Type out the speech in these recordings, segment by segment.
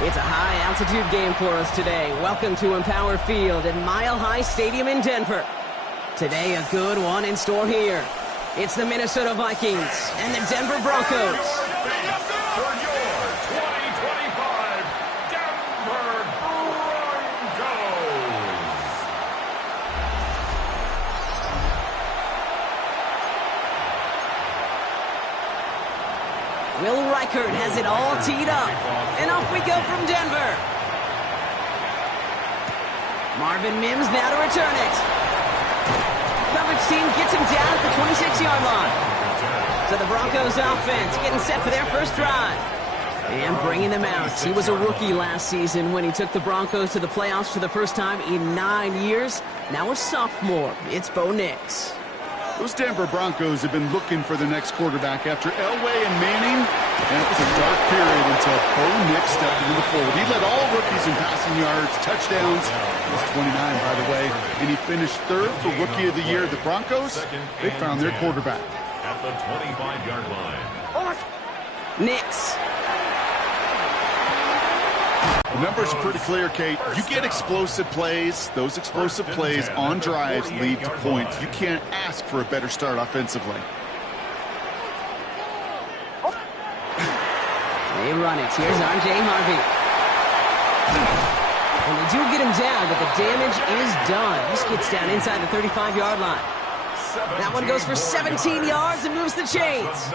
It's a high-altitude game for us today. Welcome to Empower Field at Mile High Stadium in Denver. Today, a good one in store here. It's the Minnesota Vikings and the Denver Broncos. For your 2025 Denver Broncos. Will Reichert has it all teed up. And off we go from Denver. Marvin Mims now to return it. Coverage team gets him down at the 26-yard line. So the Broncos offense getting set for their first drive. And bringing them out. He was a rookie last season when he took the Broncos to the playoffs for the first time in 9 years. Now a sophomore. It's Bo Nix. Those Denver Broncos have been looking for the next quarterback after Elway and Manning. And it was a dark period until Bo Nix stepped into the fold. He led all rookies in passing yards, touchdowns. He was 29, by the way. And he finished third for Rookie of the Year. The Broncos, they found their quarterback. At the 25-yard line. Nix. The numbers are pretty clear, Kate. You get explosive plays. Those explosive plays on drives lead to points. You can't ask for a better start offensively. They run it. Here's R.J. Harvey. And they do get him down, but the damage is done. This gets down inside the 35-yard line. That one goes for 17 yards and moves the chains.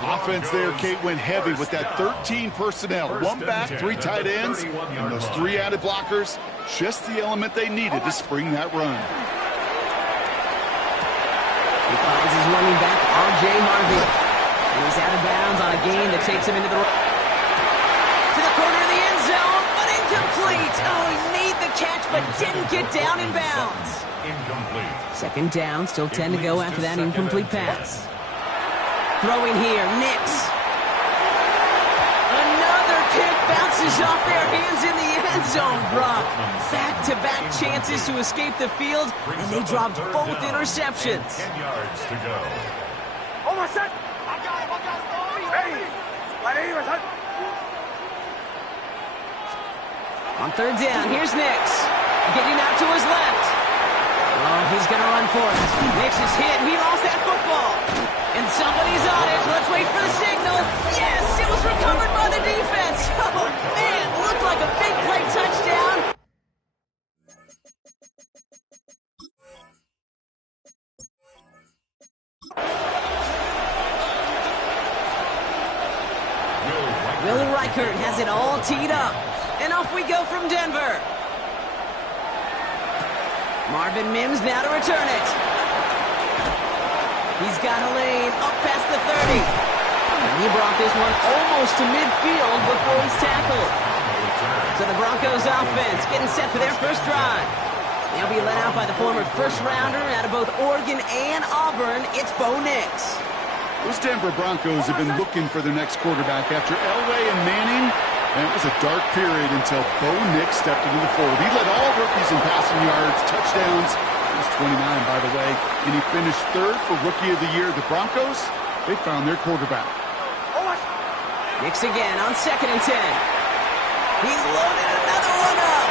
Offense there, Kate, went heavy with that 13 personnel. One back, 3 tight ends, and those 3 added blockers. Just the element they needed to spring that run. He finds his running back, R.J. Harvey. And he's out of bounds on a gain that takes him into the to the corner of the end zone, but incomplete. Oh, he made the catch, but didn't get down in bounds. Incomplete. Second down, still 10 to go after that incomplete pass. Throwing here, Nix. Another kick bounces off their hands in the end zone, Brock. Back-to-back chances to escape the field, and they dropped both interceptions. 10 yards to go. On third down, here's Nix. Getting out to his left. Oh, he's going to run for it. Nix is hit. He lost that football. And somebody's on it. Let's wait for the signal. Yes, it was recovered by the defense. Oh, man, looked like a big play touchdown. Will Reichert has it all teed up. And off we go from Denver. Marvin Mims now to return it. He's got a lane up past the 30. And he brought this one almost to midfield before he's tackled. So the Broncos offense getting set for their first drive. They'll be led out by the former first-rounder out of both Oregon and Auburn. It's Bo Nix. Those Denver Broncos have been looking for their next quarterback after Elway and Manning. And it was a dark period until Bo Nix stepped into the fold. He led all rookies in passing yards, touchdowns. He was 29, by the way. And he finished third for Rookie of the Year. The Broncos, they found their quarterback. Nix again on 2nd and 10. He's loaded another one up.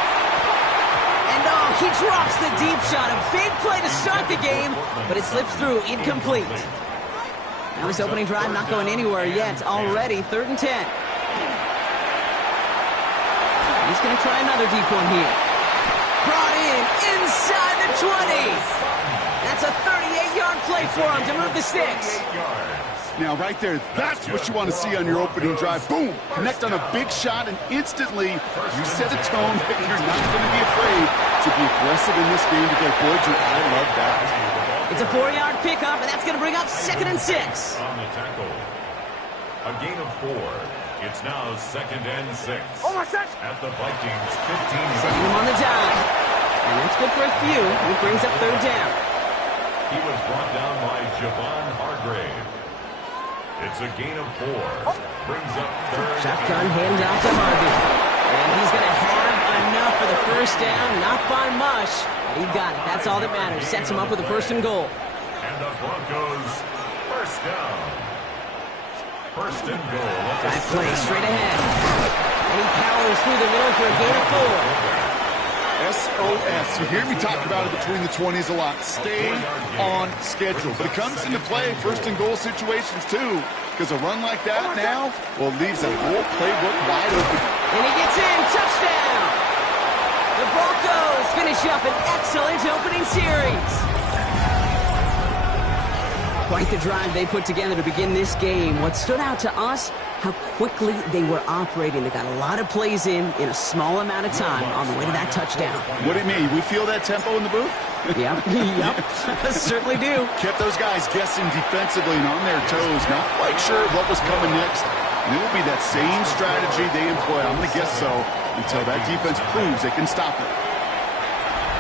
And oh, he drops the deep shot. A big play to start the game, but it slips through incomplete. Now this opening drive not going anywhere yet. Already 3rd and 10. He's going to try another deep one here. Brought in inside the 20. That's a 38-yard play for him to move the sticks. Now, right there, that's what you want to see on your opening drive. Boom! Connect on a big shot, and instantly you set a tone that you're not going to be afraid to be aggressive in this game to go forward. I love that. It's a 4-yard pickup, and that's going to bring up 2nd and 6. On the tackle. A gain of 4. It's now 2nd and 6. At the Vikings 15. Setting him on the dime. And that's good for a few. It brings up 3rd down. He was brought down by Javon Hargrave. It's a gain of 4. Brings up third. Shotgun handoff to Harvey. And he's going to have enough for the first down. Not by much, but he got it. That's all that matters. Sets him up with a 1st and goal. And the Broncos, first down. 1st and goal. Drive play straight ahead. And he powers through the middle for a gain of 4. SOS. You hear me talk about it between the 20s a lot. Stay on schedule. But it comes into play 1st and goal situations too. Because a run like that now, well, leaves that whole playbook wide open. And he gets in. Touchdown. The Broncos finish up an excellent opening series. Quite the drive they put together to begin this game. What stood out to us, how quickly they were operating. They got a lot of plays in a small amount of time on the way to that touchdown. What do you mean? We feel that tempo in the booth? Yep, certainly do. Kept those guys guessing defensively and on their toes. Not quite sure what was coming next. And it will be that same strategy they employ. I'm going to guess so until that defense proves they can stop it.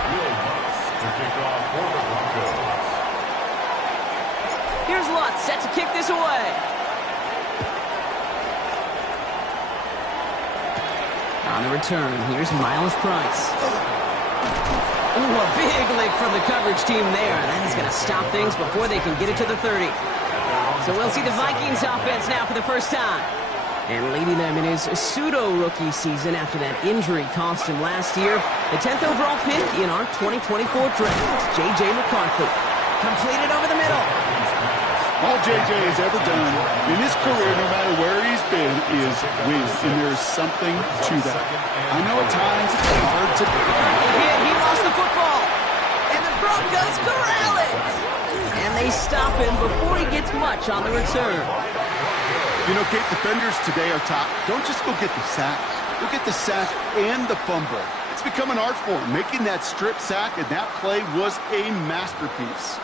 Will Lutz to kick off for the Broncos. Here's Lutz, set to kick this away. On the return, here's Miles Price. Ooh, a big lick from the coverage team there. That is going to stop things before they can get it to the 30. So we'll see the Vikings offense now for the first time. And leading them in his pseudo-rookie season after that injury cost him last year. The 10th overall pick in our 2024 draft, J.J. McCarthy. Completed over the middle. All J.J. has ever done in his career, no matter where he's been, is win. And there's something to that. I know at times it's hard to... He lost the football. And the Broncos corral it. And they stop him before he gets much on the return. You know, Kate, defenders today are top. Don't just go get the sack. Go get the sack and the fumble. It's become an art form. Making that strip sack, and that play was a masterpiece.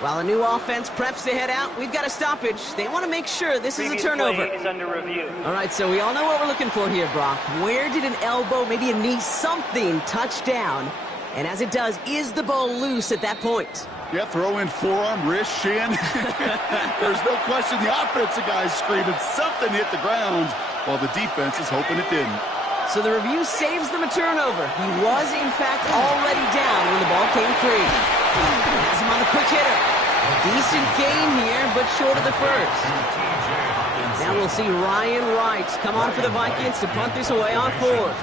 While a new offense preps to head out, we've got a stoppage. They want to make sure this is a turnover. Play is under review. All right, so we all know what we're looking for here, Brock. Where did an elbow, maybe a knee, something touch down? And as it does, is the ball loose at that point? Yeah, throw in forearm, wrist, shin. There's no question the offensive guy's screaming something hit the ground while the defense is hoping it didn't. So the review saves them a turnover. He was, in fact, already down when the ball came free. Has him on the quick hitter. Decent gain here, but short of the first. Now we'll see Ryan Wright come on for the Vikings to punt this away on 4th.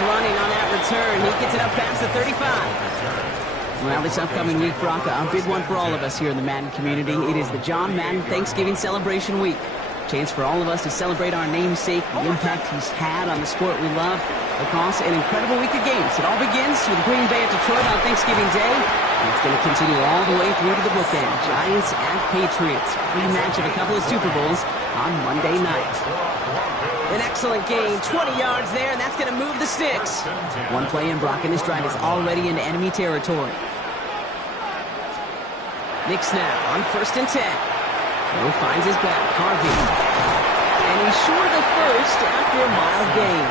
Running on that return. He gets it up past the 35. Well, this upcoming week, Brock, a big one for all of us here in the Madden community. It is the John Madden Thanksgiving Celebration Week. Chance for all of us to celebrate our namesake, the impact he's had on the sport we love across an incredible week of games. It all begins with Green Bay at Detroit on Thanksgiving Day, and it's going to continue all the way through to the bookend. Giants at Patriots. Rematch of a couple of Super Bowls on Monday night. An excellent gain, 20 yards there, and that's going to move the sticks. One play in, Brock, and this drive is already into enemy territory. Nick snap on 1st and 10. Hill finds his back, Harvey. And he's short of the first after a mild gain.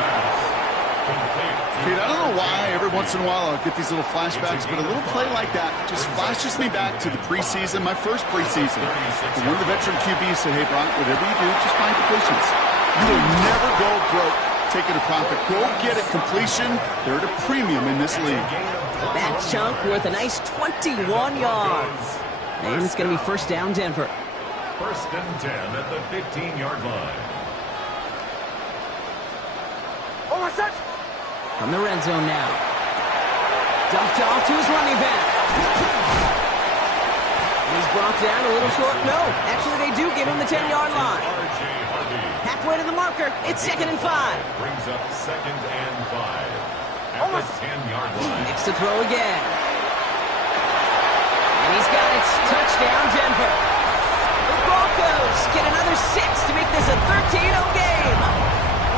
Kate, I don't know why every once in a while I'll get these little flashbacks, but a little play like that just flashes me back to the preseason, my first preseason. And one of the veteran QBs said, hey, Brock, whatever you do, just find completions. You will never go broke taking a profit. Go get a completion. They're at a premium in this league. That chunk worth a nice 21 yards. And it's going to be first down, Denver. 1st and 10 at the 15-yard line. From the red zone now. Dumped off to his running back. And he's brought down a little short. No, actually they do give him the 10-yard line. Halfway to the marker. It's 2nd and 5. Brings up 2nd and 5 at the 10-yard line. Makes the throw again. And he's got it. Touchdown, Denver. The Broncos get another 6 to make this a 13-0 game.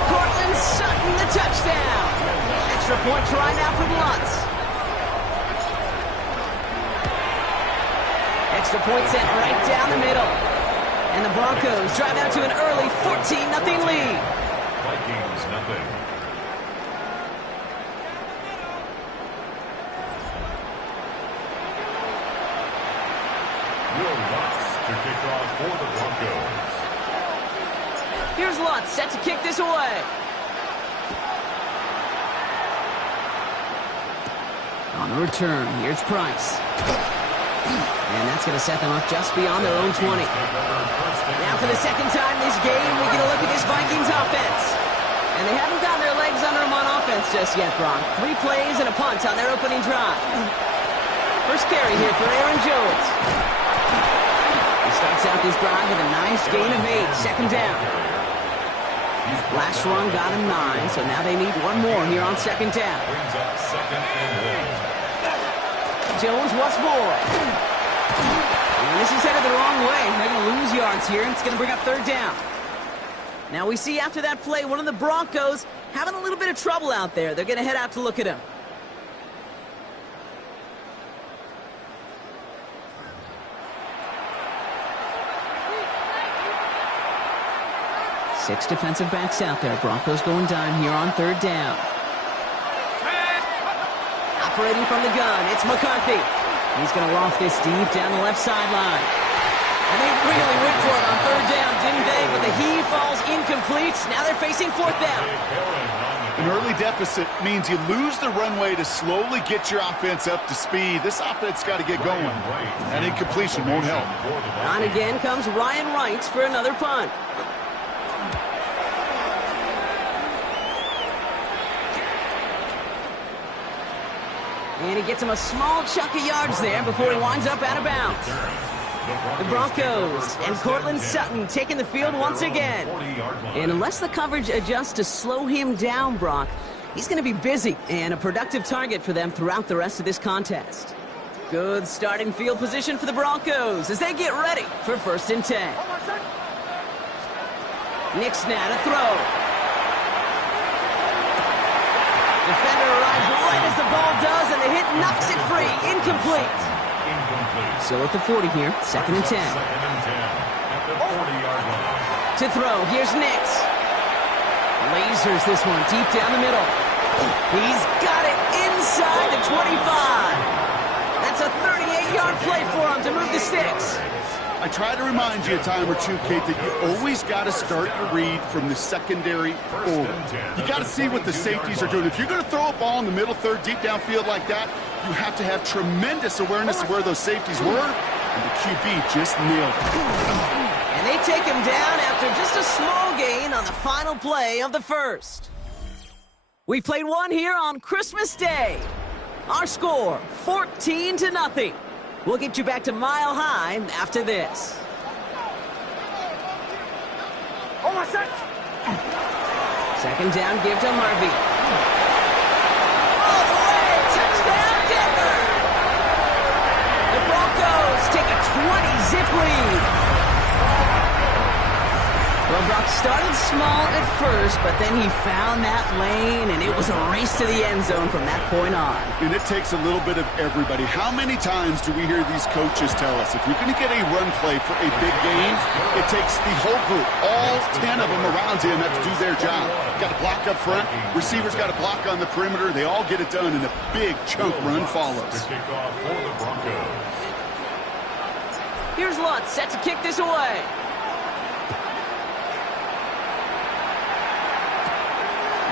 Cortland Sutton, the touchdown. Extra point try now from Lutz. Extra point sent right down the middle. And the Broncos drive out to an early 14-0 lead. Vikings nothing. Will Lutz to kick off for the Broncos. Here's Lutz set to kick this away. On the return, here's Price. And that's going to set them up just beyond their own 20. Now for the second time this game, we get a look at this Vikings offense. And they haven't gotten their legs under them on offense just yet, Bron. 3 plays and a punt on their opening drive. First carry here for Aaron Jones. He starts out this drive with a nice gain of 8, second down. Last run got him 9, so now they need one more here on second down. Brings up second and 1. Jones once more. And this is headed the wrong way. They're going to lose yards here, and it's going to bring up third down. Now we see after that play, one of the Broncos having a little bit of trouble out there. They're going to head out to look at him. Six defensive backs out there. Broncos going dime here on third down. Operating from the gun, it's McCarthy. He's going to loft this deep down the left sideline. And they really went for it on third down, didn't they? But the heave falls incomplete. Now they're facing fourth down. An early deficit means you lose the runway to slowly get your offense up to speed. This offense got to get going. That incompletion won't help. On again comes Ryan Wright for another punt. And he gets him a small chunk of yards there before he winds up out of bounds. The Broncos and Courtland Sutton taking the field once again. And unless the coverage adjusts to slow him down, Brock, he's going to be busy and a productive target for them throughout the rest of this contest. Good starting field position for the Broncos as they get ready for 1st and 10. Nick Snad a throw. Defender arrives right as the ball does, and the hit knocks it free. Incomplete. Still at the 40 here, 2nd and 10. At the 40-yard line. To throw, here's Nix. Lasers this one deep down the middle. He's got it inside the 25. That's a 38-yard play for him to move the sticks. I try to remind you a time or two, Kate, that you always got to start your read from the secondary forward. You got to see what the safeties are doing. If you're going to throw a ball in the middle third, deep downfield like that, you have to have tremendous awareness of where those safeties were, and the QB just nailed it. And they take him down after just a small gain on the final play of the first. We played one here on Christmas Day. Our score, 14-0. We'll get you back to Mile High after this. Second down, give to Harvey. All the way, touchdown Denver! The Broncos take a 20-zip lead. Well, Brock started small at first, but then he found that lane, and it was a race to the end zone from that point on. And it takes a little bit of everybody. How many times do we hear these coaches tell us, if you're going to get a run play for a big game, it takes the whole group, all 10 of them around him have to do their job. Got to block up front, receivers got to block on the perimeter, they all get it done, and a big chunk run follows. To kick off for the Broncos. Here's Lutz set to kick this away.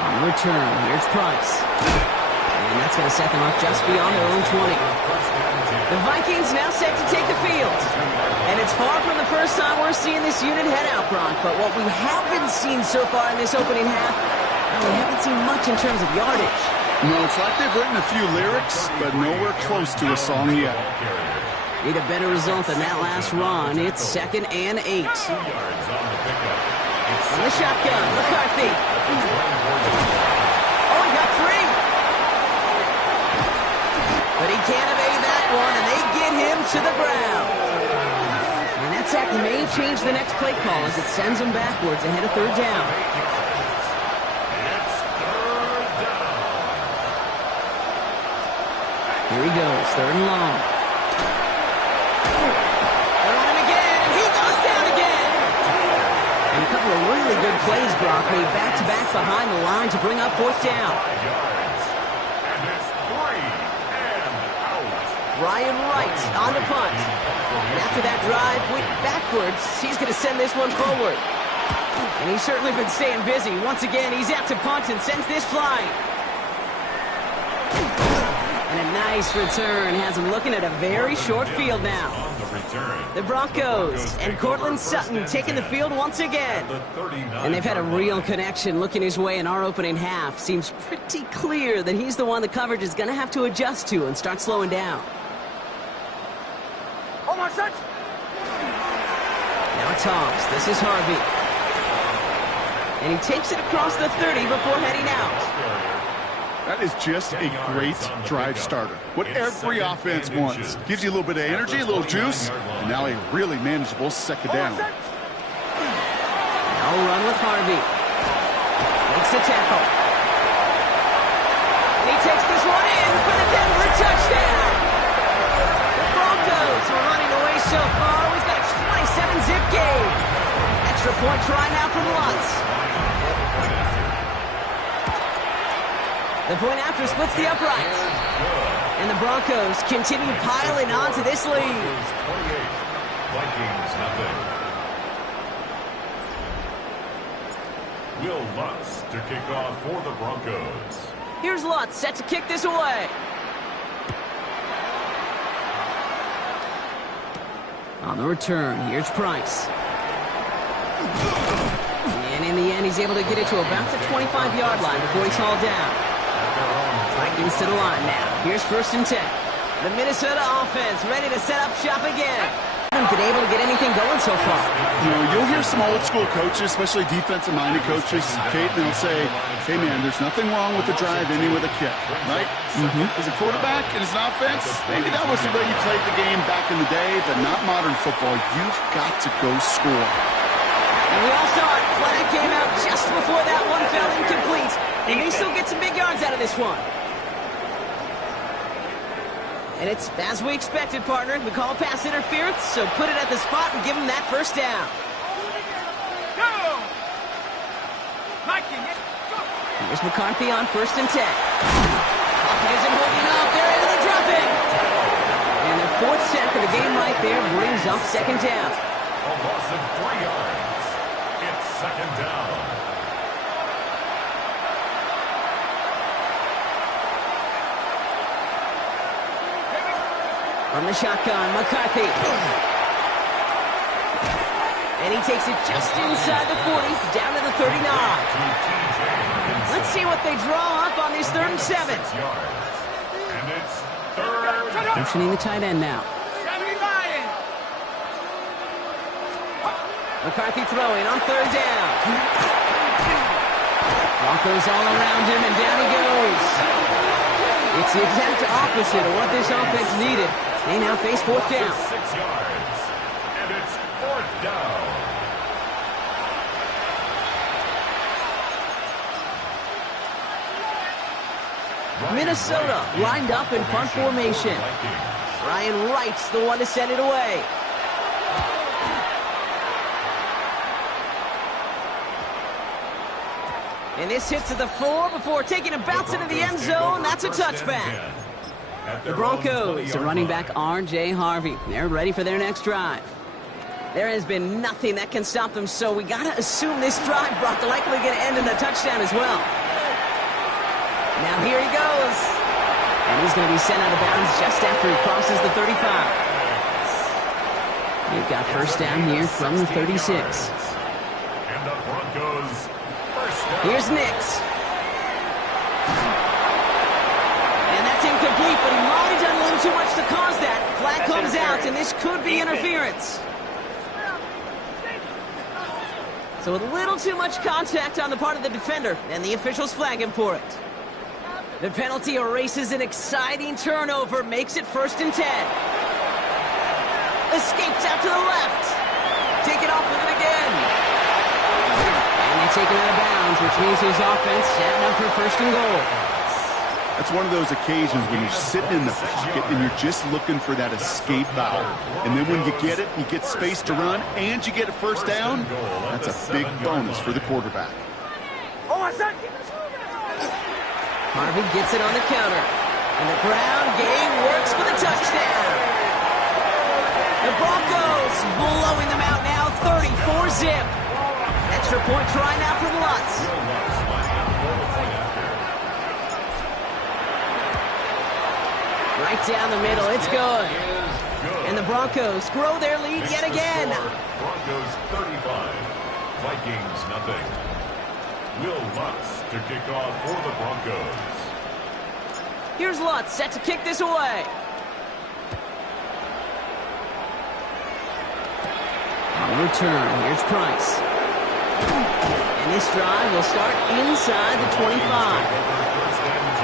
On the return, here's Price. And that's going to set them up just beyond their own 20. The Vikings now set to take the field. And it's far from the first time we're seeing this unit head out, Bronk. But what we haven't seen so far in this opening half, well, we haven't seen much in terms of yardage. No, it's like they've written a few lyrics, but nowhere close to a song yet. Need a better result than that last run. It's 2nd and 8. 2 yards on the pickup. On the shotgun, McCarthy. Oh, he got 3. But he can't evade that one, and they get him to the ground. And that sack may change the next play call as it sends him backwards ahead of third down. It's third down. Here he goes, 3rd and long. couple of really good plays, Brock, made back-to-back behind the line to bring up fourth down. 5 yards. And it's 3 and out. Ryan Wright on the punt. And after that drive went backwards, he's going to send this one forward. And he's certainly been staying busy. Once again, he's out to punt and sends this flying. And a nice return has him looking at a very short field now. The Broncos and Cortland Sutton taking the field once again. And they've had a real connection looking his way in our opening half. Seems pretty clear that he's the one the coverage is going to have to adjust to and start slowing down. Now Toms. This is Harvey. And he takes it across the 30 before heading out. That is just a great drive starter. What every offense wants. Gives you a little bit of energy, a little juice, and now a really manageable second down. Now run with Harvey. Makes the tackle. And he takes this one in for the Denver touchdown. The Broncos are running away so far. We've got a 27-zip game. Extra point try now from Lutz. The point after splits the uprights. And the Broncos continue piling on to this lead. Vikings nothing. Will Lutz to kick off for the Broncos. Here's Lutz set to kick this away. On the return, here's Price. And in the end, he's able to get it to about the 25-yard line before he's hauled down. Vikings to the line now. Here's 1st and 10. The Minnesota offense ready to set up shop again. Haven't been able to get anything going so far. You know, you'll hear some old school coaches, especially defensive-minded coaches, Kate, and they'll say, hey, man, there's nothing wrong with the drive ending with a kick, right? As a quarterback and as an offense, maybe that was the way you played the game back in the day, but not modern football. You've got to go score. And we all saw it. Flag came out just before that one fell incomplete. And they still get some big yards out of this one. And it's as we expected, partner. We call pass interference, so put it at the spot and give him that first down. Here's McCarthy on 1st and 10. Pocket isn't holding up. They're able to drop it. And their 4th sack of the game right there brings up 2nd down. A loss of 3 yards. It's 2nd down. From the shotgun, McCarthy. And he takes it just inside the 40, down to the 39. Let's see what they draw up on this 3rd and 7. And it's 3rd. Motioning the tight end now. McCarthy throwing on 3rd down. Broncos all around him, and down he goes. It's the exact opposite of what this offense needed. They now face 4th down. 6 yards. And it's 4th down. Minnesota lined up in punt formation. Ryan Wright's the one to send it away. And this hits to the floor before taking a bounce into the end zone. That's a touchback. The Broncos are running back R.J. Harvey. They're ready for their next drive. There has been nothing that can stop them, so we got to assume this drive, Brock, likely going to end in a touchdown as well. Now here he goes. And he's going to be sent out of bounds just after he crosses the 35. They've got 1st down here from the 36. And the Broncos first down. Here's Nix. And that's incomplete, but he might have done a little too much to cause that. Flag comes out, and this could be interference. So a little too much contact on the part of the defender, and the officials flag him for it. The penalty erases an exciting turnover, makes it 1st and 10. Escapes out to the left. Take it off with it again. And they take him out of bounds, which means his offense setting up for 1st and goal. That's one of those occasions when you're sitting in the pocket and you're just looking for that escape valve. And then when you get it, you get space to run, and you get a first down, that's a big bonus for the quarterback. Harvey gets it on the counter. And the ground game works for the touchdown. The Broncos blowing them out now, 34-zip. Extra point try now from Lutz. Right down the middle, it's good. And the Broncos grow their lead yet again. Broncos 35, Vikings nothing. Will Lutz to kick off for the Broncos. Here's Lutz set to kick this away. On the return, here's Price. And this drive will start inside the 25.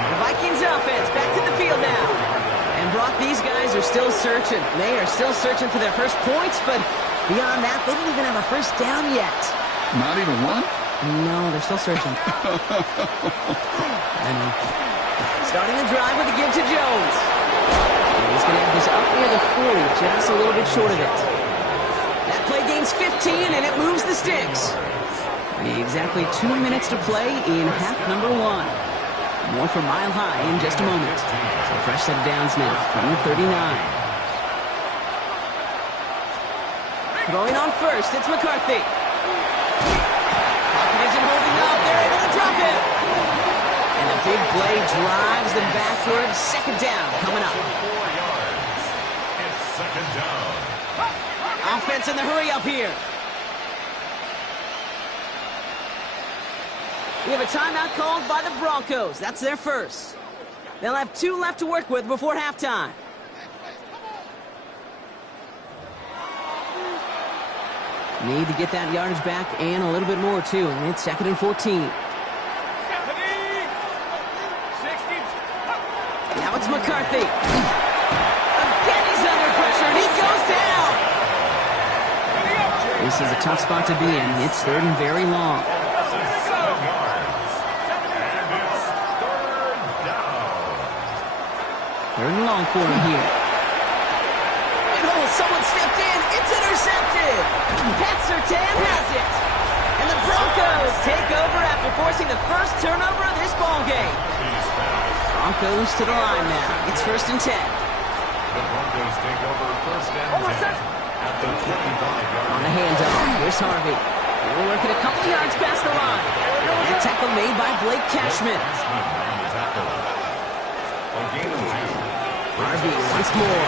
The Vikings offense back to the field now. And Brock, these guys are still searching. They are still searching for their first points, but beyond that, they don't even have a first down yet. Not even one? No, they're still searching. I know. Starting the drive with a give to Jones. And he's going to have this up near the 40, just a little bit short of it. That play gains 15, and it moves the sticks. Exactly 2 minutes to play in half number 1. More from Mile High in just a moment. So fresh set of downs now from the 39. Throwing on first, it's McCarthy. Pocket isn't holding up. They're able to drop it. And the big play drives them backwards. Second down coming up. 4 yards. It's second down. Offense in the hurry up here. We have a timeout called by the Broncos. That's their first. They'll have 2 left to work with before halftime. Need to get that yardage back and a little bit more, too. And it's second and 14. Now it's McCarthy. Again, he's under pressure, and he goes down. This is a tough spot to be in. It's third and very long. 7 yards. And it's third down. Third and long for him here. And oh, someone stepped in. It's intercepted. Pat Surtain has it. And the Broncos take over after forcing the first turnover of this ballgame. Broncos to the line now. It's first and 10. The Broncos take over first and 10 at the 25-yard On the handoff, here's Harvey. He'll work it a couple yards past the line. And a tackle made by Blake Cashman. Harvey once more.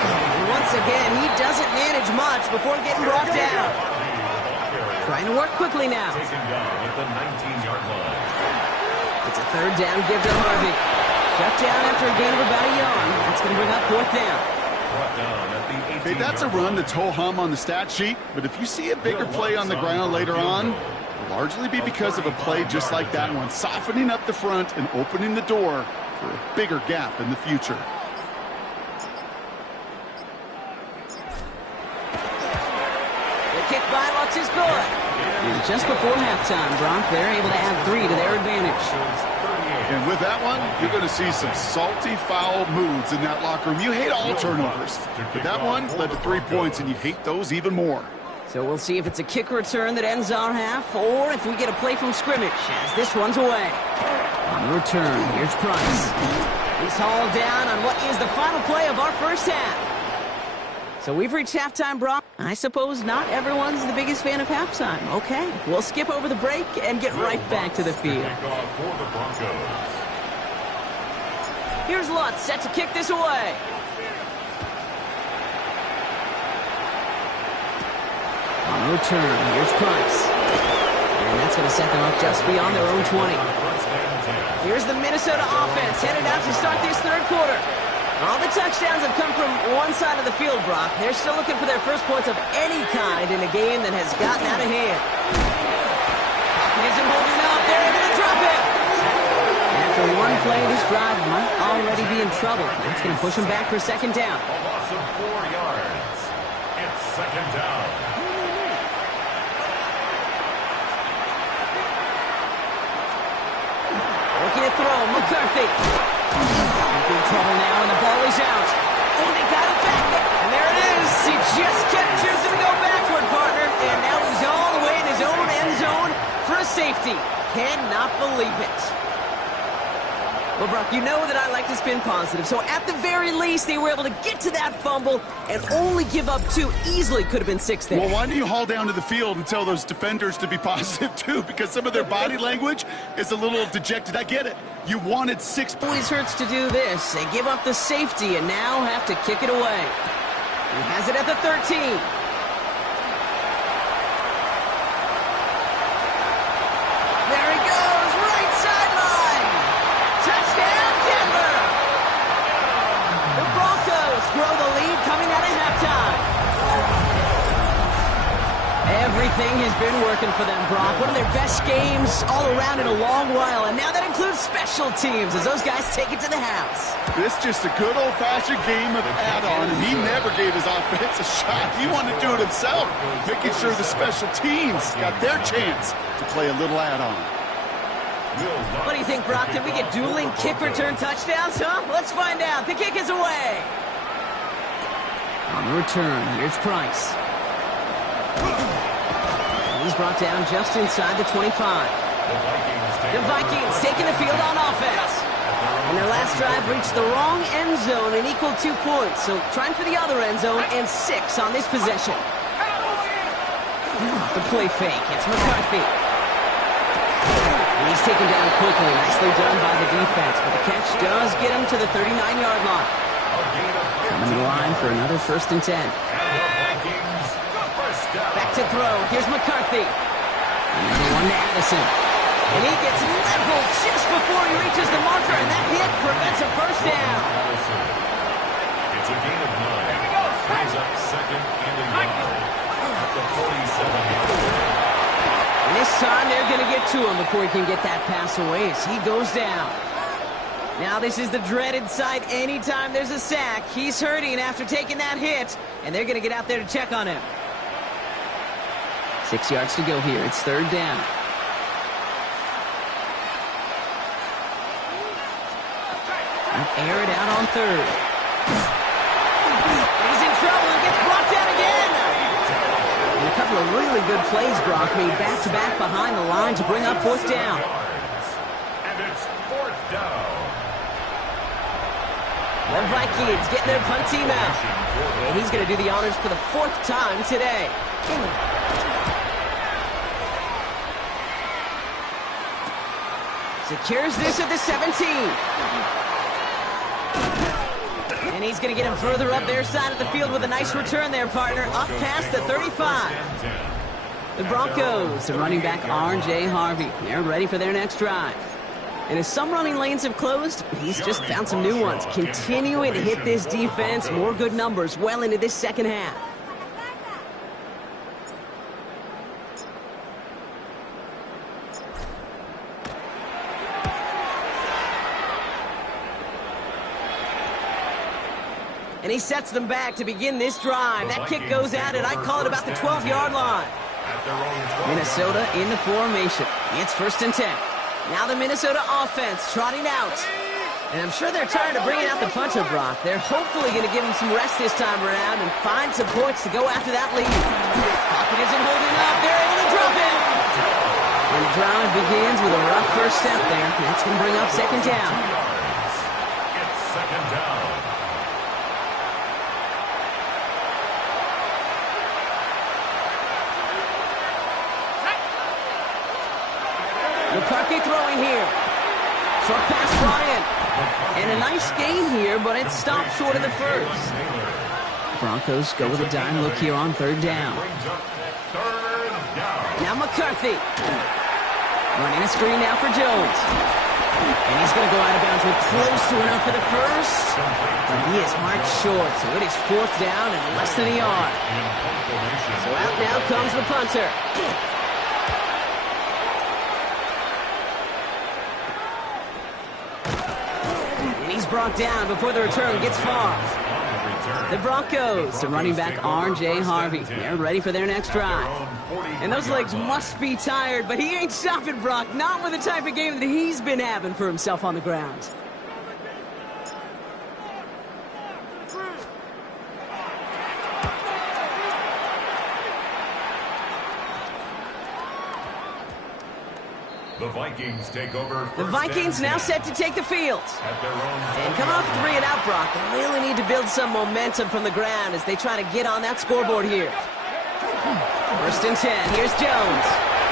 And once again, he doesn't manage much before getting brought down. Trying to work quickly now. Taken down at the 19-yard line. It's a third down give to Harvey. Shut down after a gain of about a yard. That's going to bring up fourth down. Brought down at the 18-yard Hey, that's a run that's ho-hum on the stat sheet, but if you see a bigger play on the ground later on, it'll largely be because of a play just like that one, softening up the front and opening the door for a bigger gap in the future. The kick by Lutz is good. And just before halftime, Brock, they're able to add 3 to their advantage. And with that one, you're going to see some salty, foul moods in that locker room. You hate all turnovers, but that one led to 3 points, and you hate those even more. So we'll see if it's a kick return that ends our half, or if we get a play from scrimmage as this one's away. On the return, here's Price. He's hauled down on what is the final play of our first half. So we've reached halftime, Brock. I suppose not everyone's the biggest fan of halftime. Okay, we'll skip over the break and get right back to the field. For the Broncos. Here's Lutz set to kick this away. On the return, here's Price. And that's going to set them up just beyond their own 20. Here's the Minnesota offense headed out to start this third quarter. All the touchdowns have come from one side of the field, Brock. They're still looking for their first points of any kind in a game that has gotten out of hand. Pocket isn't holding up. They're able to drop it. And after one play, this drive might already be in trouble. That's going to push them back for second down. A loss of 4 yards. It's second down. Looking to throw, McCarthy. In big trouble now, and the ball is out. Oh, they got it back. And there it is. He just kept choosing to go backward, partner. And now he's all the way in his own end zone for a safety. Cannot believe it. Well, Brock, you know that I like to spin positive, so at the very least, they were able to get to that fumble and only give up 2. Easily could have been 6 there. Well, why don't you haul down to the field and tell those defenders to be positive, too? Because some of their body language is a little dejected. I get it. You wanted 6 points. Always hurts to do this. They give up the safety and now have to kick it away. He has it at the 13. Everything has been working for them, Brock. One of their best games all around in a long while, and now that includes special teams as those guys take it to the house. This just a good old-fashioned game of add-on, and he never gave his offense a shot. He wanted to do it himself, making sure the special teams got their chance to play a little add-on. What do you think, Brock? Can we get dueling kick return touchdowns, huh? Let's find out. The kick is away. On the return, here's Price. He's brought down just inside the 25. The Vikings taking the field on offense. And their last drive reached the wrong end zone and equaled 2 points. So trying for the other end zone and 6 on this possession. The play fake. It's McCarthy. And he's taken down quickly. Nicely done by the defense. But the catch does get him to the 39-yard line. Coming to the line for another 1st and 10. Back to throw. Here's McCarthy. Another one to Addison. And he gets leveled just before he reaches the marker, and that hit prevents a 1st down. It's a gain of 9. Brings up 2nd and a yard at the 47-yard line. And this time they're going to get to him before he can get that pass away as he goes down. Now this is the dreaded sight anytime there's a sack. He's hurting after taking that hit, and they're going to get out there to check on him. 6 yards to go here. It's 3rd down. Air it out on 3rd. He's in trouble and gets brought down again. And a couple of really good plays, Brock, made back-to-back behind the line to bring up 4th down. And it's 4th down. The Vikings getting their punt team out. And he's going to do the honors for the 4th time today. Secures this at the 17. And he's going to get him further up their side of the field with a nice return there, partner. Up past the 35. The Broncos, the running back R.J. Harvey. They're ready for their next drive. And as some running lanes have closed, he's just found some new ones. Continuing to hit this defense. More good numbers well into this 2nd half. And he sets them back to begin this drive. That kick goes out, and I'd call it about the 12-yard line. Minnesota in the formation. It's 1st and 10. Now the Minnesota offense trotting out. And I'm sure they're tired of bringing out the punter, Brock. They're hopefully going to give him some rest this time around and find some points to go after that lead. Pocket isn't holding up. They're able to drop it. And the drive begins with a rough first step there. That's going to bring up 2nd down. It's 2nd down. McCarthy throwing here. Short pass Bryant. And a nice gain here, but it stopped short of the 1st. Broncos go with a dime look here on 3rd down. Now McCarthy. Running a screen now for Jones. And he's going to go out of bounds with close to enough for the 1st. But he is marked short, so it is 4th down and less than a yard. So out now comes the punter. Brought down before the return gets far. The Broncos, the running back R.J. Harvey. They're ready for their next drive. And those legs must be tired, but he ain't stopping, Brock. Not with the type of game that he's been having for himself on the ground. The Vikings take over. The Vikings now set to take the field. And coming off 3 and out, Brock, they really need to build some momentum from the ground as they try to get on that scoreboard here. First and 10. Here's Jones.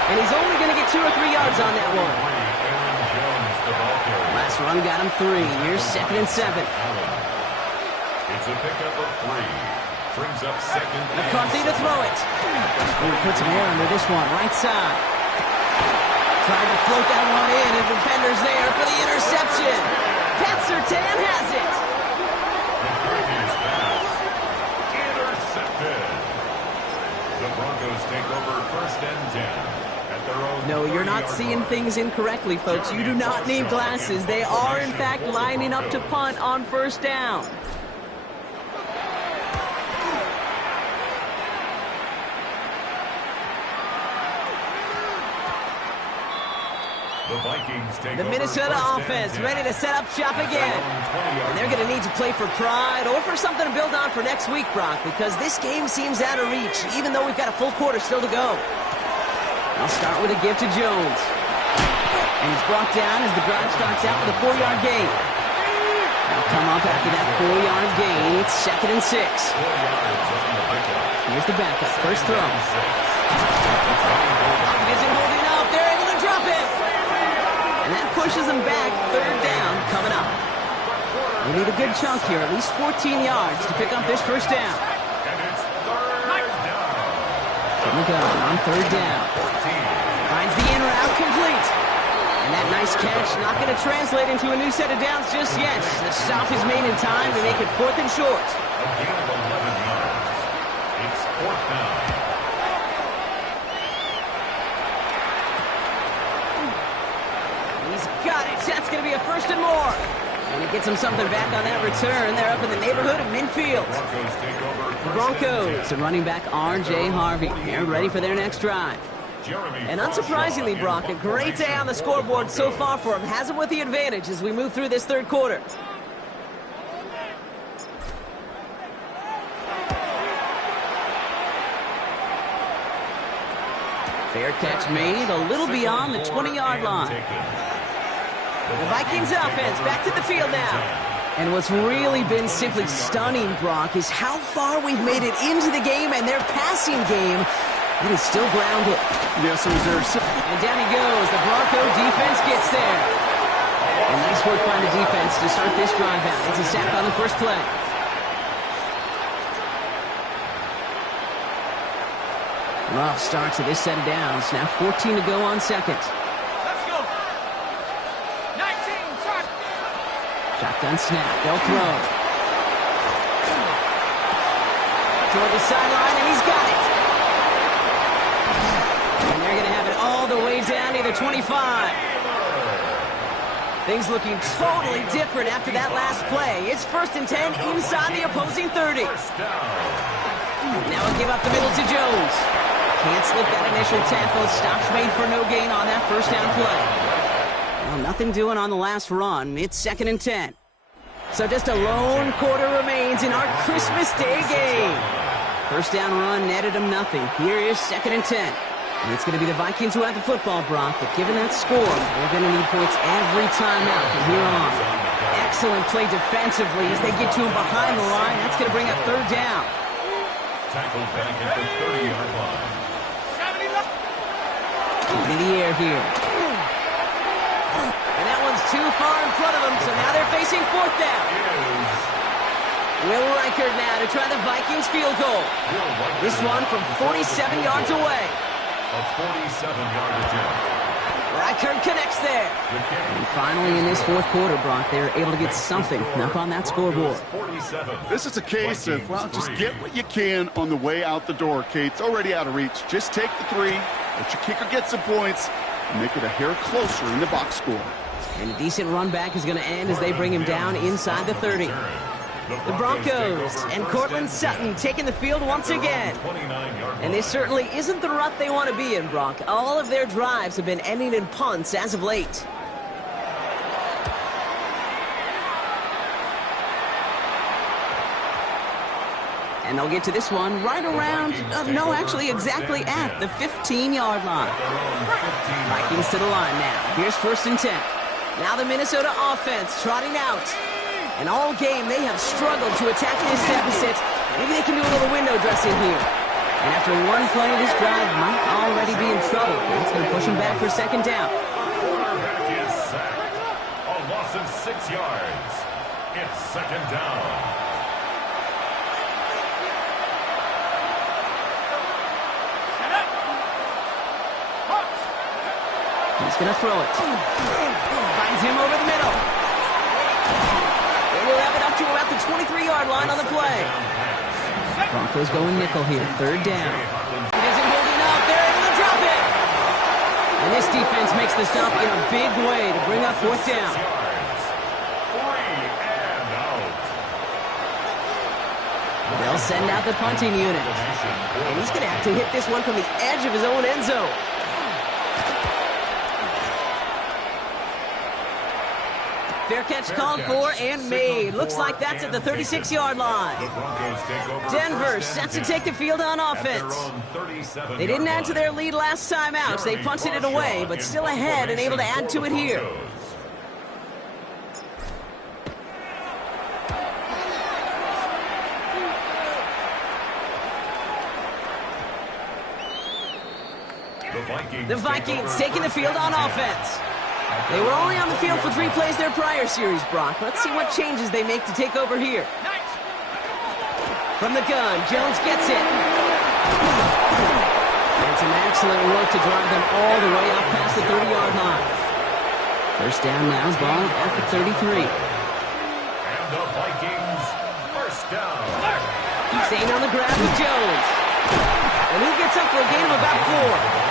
And he's only going to get 2 or 3 yards on that one. Last run got him 3. Here's 2nd and 7. It's a pickup of 3. Brings up 2nd. McCarthy to throw it. He puts some air under this one, right side. Trying to float that one in, and defender's there for the interception. Pat Surtain has it. McCarthy's pass intercepted. The Broncos take over 1st and 10 at their own. No, you're not seeing things incorrectly, folks. You do not need glasses. They are, in fact, lining up to punt on 1st down. The Minnesota offense ready to set up shop again. And they're going to need to play for pride or for something to build on for next week, Brock, because this game seems out of reach, even though we've got a full quarter still to go. I'll start with a give to Jones. And he's brought down as the drive starts out with a 4-yard gain. They'll come up after that 4-yard gain. It's 2nd and 6. Here's the backup. First throw. Isn't holding up. They're able to drop it. And that pushes them back. 3rd down coming up. They need a good chunk here, at least 14 yards to pick up this 1st down. From the gun on 3rd down. Finds the in route complete. And that nice catch not going to translate into a new set of downs just yet. The stop is made in time to make it 4th and short. A gain of 11 yards. It's 4th down. Got it. That's going to be a 1st and more. And it gets them something back on that return. They're up in the neighborhood of midfield. The Broncos, the running back R.J. Harvey. They're ready for their next drive. And unsurprisingly, Brock, a great day on the scoreboard so far for him. Has him with the advantage as we move through this 3rd quarter. Fair catch made a little beyond the 20-yard line. The Vikings offense back to the field now. And what's really been simply stunning, Brock, is how far we've made it into the game, and their passing game, it is still grounded. Yes, it was there. And down he goes. The Bronco defense gets there. And nice work by the defense to start this drive out. It's a sack on the first play. Rough start to this set of downs. Now 14 to go on 2nd. Shotgun snap. They'll throw. Toward the sideline, and he's got it. And they're going to have it all the way down to the 25. Things looking totally different after that last play. It's 1st and 10 inside the opposing 30. Now we'll give up the middle to Jones. Can't slip that initial tackle. Stops made for no gain on that 1st down play. Well, nothing doing on the last run. It's 2nd and 10. So just a lone quarter remains in our Christmas Day game. 1st down run netted them nothing. Here is 2nd and 10. And it's going to be the Vikings who have the football, Brock, but given that score, they're going to need points every time out from here on. Excellent play defensively as they get to him behind the line. That's going to bring up 3rd down. Tackled back at the 30-yard line. In the air here. And that one's too far in front of them, so now they're facing 4th down. Will Reichert now to try the Vikings field goal. This one from 47 yards away. A 47-yard attempt. Reichert connects there. And finally in this 4th quarter, Brock, they're able to get something up on that scoreboard. This is a case of, well, just get what you can on the way out the door, Kate. It's already out of reach. Just take the 3, let your kicker get some points, and make it a hair closer in the box score. And a decent run back is going to end as they bring him down inside the 30. The Broncos and Cortland Sutton taking the field once again. And this certainly isn't the rut they want to be in, Brock. All of their drives have been ending in punts as of late. And they'll get to this one right around, no, actually exactly at the 15-yard line. Vikings to the line now. Here's 1st and 10. Now the Minnesota offense trotting out. And all game they have struggled to attack this deficit. Maybe they can do a little window dressing here. And after one play, this drive might already be in trouble. That's going to push him back for 2nd down. Quarterback is sacked. A loss of 6 yards. It's 2nd down. He's going to throw it. Finds him over the middle. They will have it up to about the 23-yard line on the play. Broncos going nickel here, 3rd down. He isn't holding up. They're able to drop it. And this defense makes the stop in a big way to bring up 4th down. 3 and out. They'll send out the punting unit. And he's going to have to hit this one from the edge of his own end zone. Fair catch called for and made. Looks like that's at the 36-yard line. Denver set to take the field on offense. They didn't add to their lead last time out. They punted it away, but still ahead and able to add to it here. The Vikings taking the field on offense. They were only on the field for 3 plays their prior series, Brock. Let's see what changes they make to take over here. From the gun, Jones gets it. And some excellent work to drive them all the way up past the 30-yard line. 1st down now, ball at the 33. And the Vikings, 1st down. Staying on the ground with Jones. And he gets up for a gain of about 4.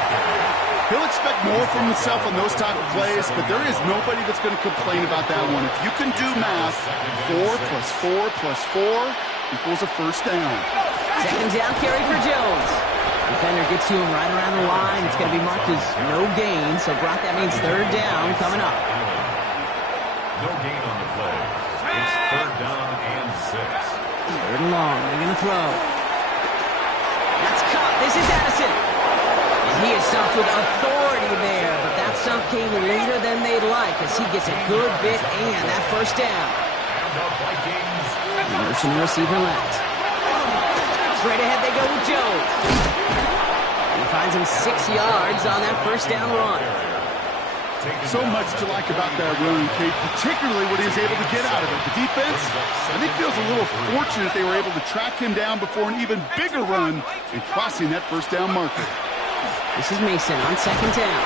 He'll expect more from himself on those type of plays, but there is nobody that's going to complain about that one. If you can do math, 4 plus 4 plus 4 equals a 1st down. 2nd down carry for Jones. Defender gets to him right around the line. It's going to be marked as no gain, so Brock, that means 3rd down coming up. No gain on the play. It's 3rd down and 6. 3rd and long. They're going to throw. That's caught. This is Addison. He is stopped with authority there, but that stop came later than they'd like as he gets a good bit and that 1st down. And the Vikings. Motion the receiver left. Straight ahead they go with Jones. He finds him 6 yards on that 1st down run. So much to like about that run, Kate, particularly what he was able to get out of it. The defense, I think, feels a little fortunate they were able to track him down before an even bigger run and crossing that 1st down marker. This is Mason on 2nd down.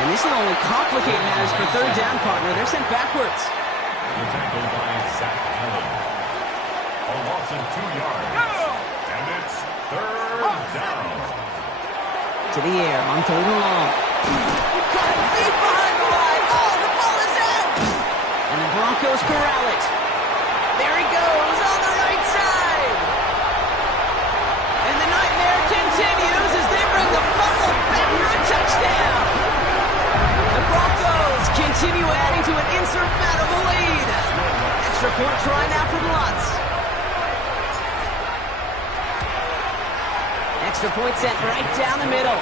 And this will only complicate matters for 3rd down, partner. They're sent backwards. The tackle by Zach Allen. A loss of 2 yards. And it's 3rd down. To the air on 3rd and long. Cut deep behind the line. Oh, the ball is out. And the Broncos corral it. There he goes on the right side. And the nightmare continues as they bring the fumble back for a touchdown. The Broncos continue adding to an insurmountable lead. Extra point try now for the Lutz. Extra point set right down the middle.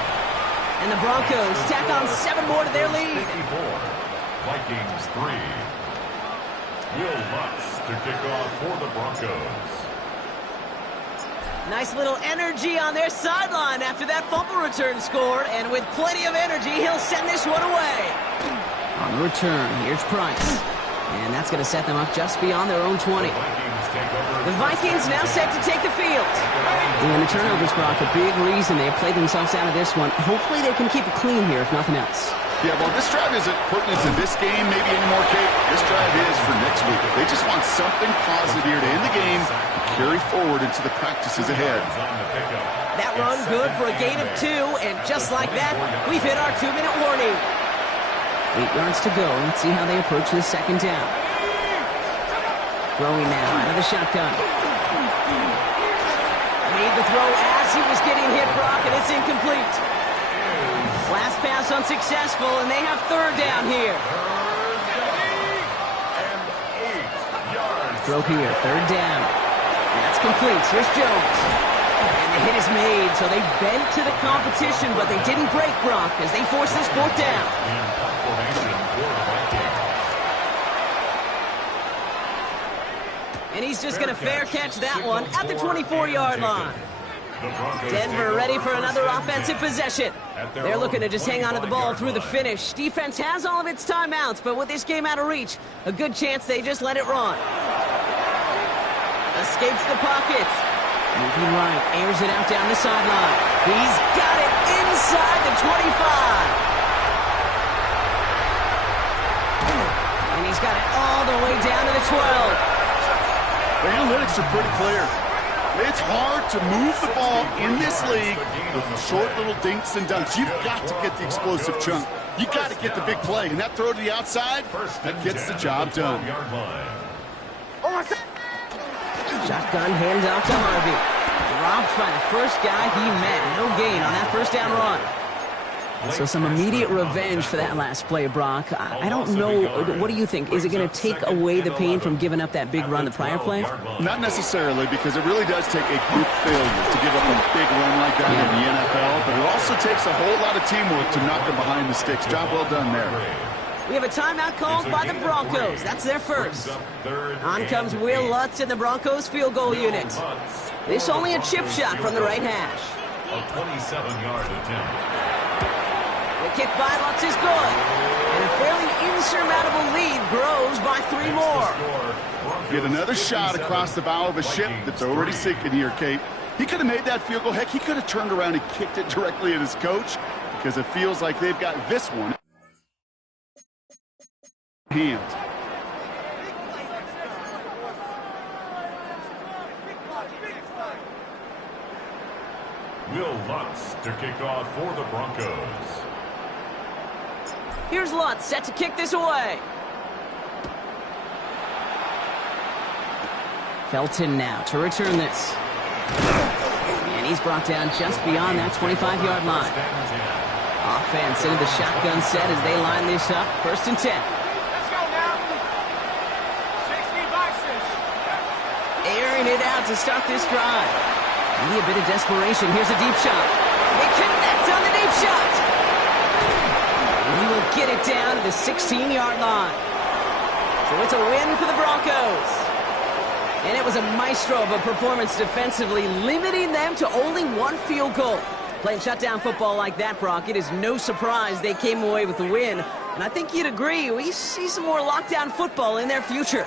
And the Broncos tack on 7 more to their lead. 54. Vikings 3. Will Lutz to kick off for the Broncos. Nice little energy on their sideline after that fumble return scored. And with plenty of energy, he'll send this one away. On the return, here's Price. And that's going to set them up just beyond their own 20. The Vikings now set to take the field. And the turnovers, Brock, a big reason they have played themselves out of this one. Hopefully they can keep it clean here, if nothing else. Yeah, well, this drive isn't pertinent to this game, maybe anymore, Kate. This drive is for next week. They just want something positive here to end the game and carry forward into the practices ahead. That run good for a gain of 2, and just like that, we've hit our 2-minute warning. 8 yards to go. Let's see how they approach the 2nd down. Throwing now out of the shotgun. Made the throw as he was getting hit, Brock, and it's incomplete. Last pass unsuccessful, and they have third down here. Throw here, third down. That's complete. Here's Jones. And the hit is made, so they bent to the competition, but they didn't break, Brock, as they force this fourth down. And he's just going to fair catch that one at the 24-yard line. Denver ready for another offensive possession. They're looking to just hang on to the ball through the finish. Defense has all of its timeouts, but with this game out of reach, a good chance they just let it run. Escapes the pocket. Moving right, airs it out down the sideline. He's got it inside the 25. And he's got it all the way down to the 12. The analytics are pretty clear. It's hard to move the ball in this league with short little dinks and dunks. You've got to get the explosive chunk. You've got to get the big play. And that throw to the outside, that gets the job done. Shotgun handoff to Harvey. Dropped by the first guy he met. No gain on that first down run. So some immediate revenge for that last play, Brock. I don't know. What do you think? Is it going to take away the pain from giving up that big run the prior play? Not necessarily, because it really does take a group failure to give up a big run like that in the NFL. But it also takes a whole lot of teamwork to knock them behind the sticks. Job well done there. We have a timeout called by the Broncos. That's their first. On comes Will Lutz in the Broncos field goal unit. This only a chip shot from the right hash. A 27-yard attempt. The kick by Lutz is good. And a fairly insurmountable lead grows by 3 more. Get another shot across the bow of a ship that's already sinking here, Kate. He could have made that field goal. Heck, he could have turned around and kicked it directly at his coach, because it feels like they've got this one in hand. Will Lutz to kick off for the Broncos. Here's Lutz set to kick this away. Felton now to return this. And he's brought down just beyond that 25-yard line. Offense into the shotgun set as they line this up. First and 10. Let's go now. 60 boxes. Airing it out to start this drive. Maybe a bit of desperation. Here's a deep shot. They connect on the deep shot. He will get it down to the 16-yard line. So it's a win for the Broncos. And it was a maestro of a performance defensively, limiting them to only 1 field goal. Playing shutdown football like that, Brock, it is no surprise they came away with the win. And I think you'd agree, we see some more lockdown football in their future.